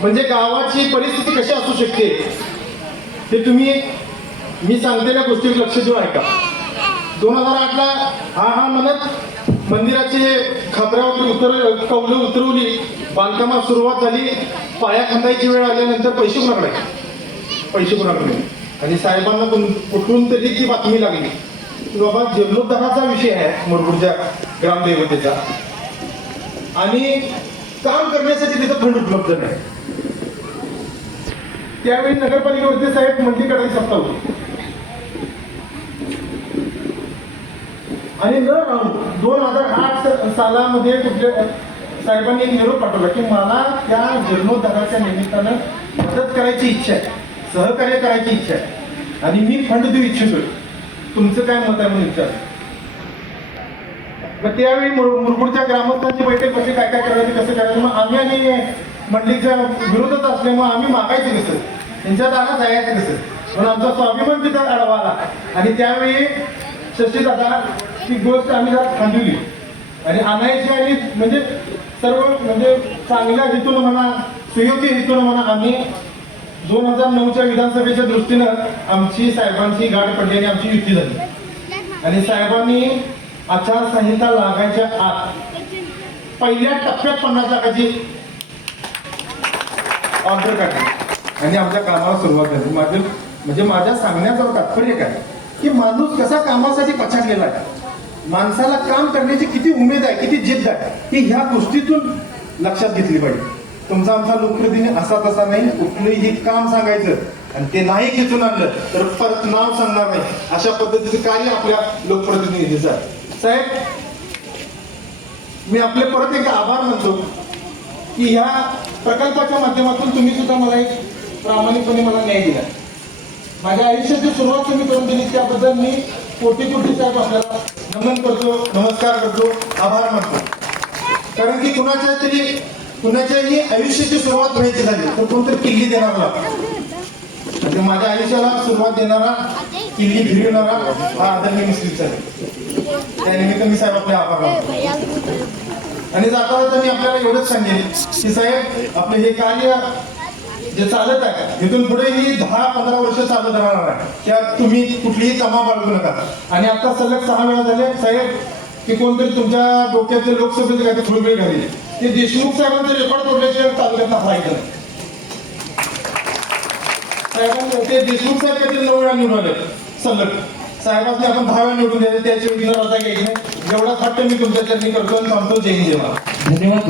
म्हणजे गावाची परिस्थिती कशी असू शकते? ते तुम्ही मी सांगतेल्या गोष्टीवर लक्ष देऊन ऐका. दोन हजार आठला हा हा म्हणत मंदिराचे खापऱ्यावरती उतर कौलं उतरवली बांधकामात सुरुवात झाली पाया खंदायची वेळ आल्यानंतर पैसे कुणाकडे? पैसे कुणाकडे? आणि साहेबांना कुण- कुठून तरी ती बातमी लागली. की बाबा जीर्णोद्धाराचा विषय आहे मुरगुडच्या ग्रामदेवतेचा. आणि काम करण्यासाठी तिथं फंड उपलब्ध नाही. त्यावेळी नगरपालिकेवरती साहेब मंत्री करायची सत्ता होती. आणि न राहून दोन हजार आठ सालामध्ये तुमच्या साहेबांनी एक निरोप पाठवला की मला त्या जीर्णोद्धाराच्या निमित्तानं मदत करायची इच्छा आहे सहकार्य करायची इच्छा आहे. आणि मी फंड देऊ इच्छितो तुमचं काय मत आहे म्हणून विचार मग त्यावेळी मुरगुडच्या ग्रामस्थांची बैठक कशी काय काय करायची कसं करायचं? मग आम्ही आणि मंडळीच्या विरोधात असल्यामुळे आम्ही मागायचे कसं? त्यांच्या दारात जायचं नसेल म्हणून आमचा स्वामी पण तिथं आढावा आला आणि त्यावेळी शशी दादा ती गोष्ट आम्ही जरा थांबवली. आणि आणायची आणि म्हणजे सर्व म्हणजे चांगल्या हेतून म्हणा सुयोग्य हेतून म्हणा आम्ही दोन हजार नऊच्या विधानसभेच्या दृष्टीनं आमची साहेबांची गाठ पडली आणि आमची युती झाली. आणि साहेबांनी आचारसंहिता लागायच्या आत पहिल्या टप्प्यात पन्नास लाखाची ऑर्डर काढली. आणि आमच्या कामाला सुरुवात झाली. माझं म्हणजे माझ्या सांगण्याचं तात्पर्य काय? की माणूस कसा कामासाठी पछाडलेला आहे? माणसाला काम करण्याची किती उमेद आहे किती जिद्द आहे ही ह्या गोष्टीतून लक्षात घेतली पाहिजे. तुमचा आमचा लोकप्रतिनिधी असा तसा नाही कुठलंही काम सांगायचं आणि ते नाही खेचून आणलं तर परत नाव सांगणार नाही. अशा पद्धतीचं कार्य आपल्या लोकप्रतिनिधीचं आहे. साहेब मी आपले परत एकदा आभार मानतो की ह्या प्रकल्पाच्या माध्यमातून तुम्ही सुद्धा मला एक प्रामाणिकपणे मला न्याय दिला. माझ्या आयुष्याची सुरुवात तुम्ही करून दिली त्याबद्दल मी कोटी कोटी साहेब आपल्याला नमन करतो नमस्कार करतो आभार मानतो. कारण की कुणाच्या तरी कुणाच्याही आयुष्याची सुरुवात व्हायची झाली तर कोणतरी किल्ली देणार म्हणजे माझ्या आयुष्याला सुरुवात देणारा किल्ली फिरवणारा हा आदरणीय मिस्त्रीच आहे. त्यानिमित्त मी साहेब आपले आभार मानतो. आणि जाता जाता मी आपल्याला एवढंच सांगेन की साहेब आपले हे कार्य जे चालत आहे इथून पुढे ही दहा पंधरा वर्ष चालत राहणार आहे. त्यात तुम्ही कुठलीही तमा बाळगू नका. आणि आता सलग सहा वेळा झाले साहेब की कोणतरी तुमच्या डोक्यातले लोकसभेचे काय वेळ घालले. ते देशमुख साहेबांचे रेकॉर्ड तोडल्याशिवाय तालुक्यात राहायचं नाही. साहेबांनी ते देशमुख साहेब काहीतरी नऊ वेळा निवडून आले. सलग. साहेबांनी आपण दहा वेळा निवडून द्यायचे त्याची विचार आता घ्यायची नाही. जेवढा हट्ट मी तुमच्या चरणी करतो आणि थांबतो जय जेव्हा धन्यवाद.